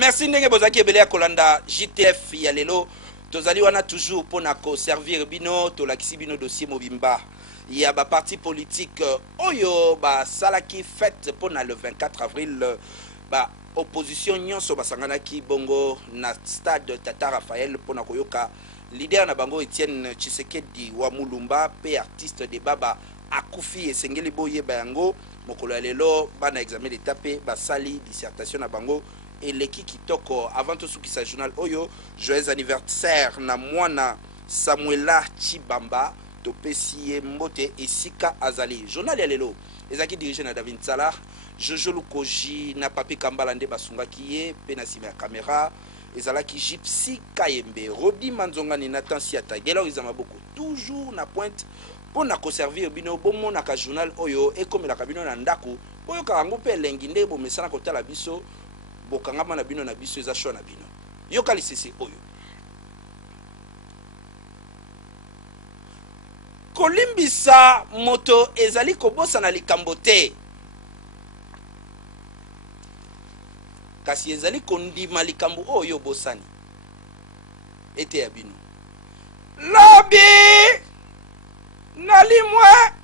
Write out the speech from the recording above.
Merci ndenge bozaki ebele ya kolanda JTF ya lelo. Tozali wana toujours pona ko servir bino tolakisi bino dossier mobimba ya ba parti politique oyo ba salaki fête pona le 24 avril ba opposition nyonso basanganaki bongo na stade Tata Raphaël pona koyoka leader na bango Etienne Tshisekedi wa Mulumba pe artiste de baba akufi esengeli boye bango mokolo ya lelo bana examen d'état pe basali dissertation na bango et l'équipe kitoko avant tout ce qui sa journal oyo joyeux anniversaire na mwana Samuela Chibamba topesi mbote esika azali journal ya lelo ezaki dirigé na David Salah Jojo Lukoji na papi Kambala nde basungaki ye pe na sima ya caméra ezalaki Gypsy Kayembe Robi Manzongani Nathan Siata gelo izama beaucoup toujours na pointe pour na conserver bino bomo na ka journal oyo e comme la kabino na ndako oyo ka ngo pe lengi nde bo mesana kotala biso bokangama na bino na biso eza shona bino yoka lisisi oyo kolimbisa moto ezali kobosa na likambo te kasi ezali kondima likambo oyo bosani ete ya bino lobi nalimwe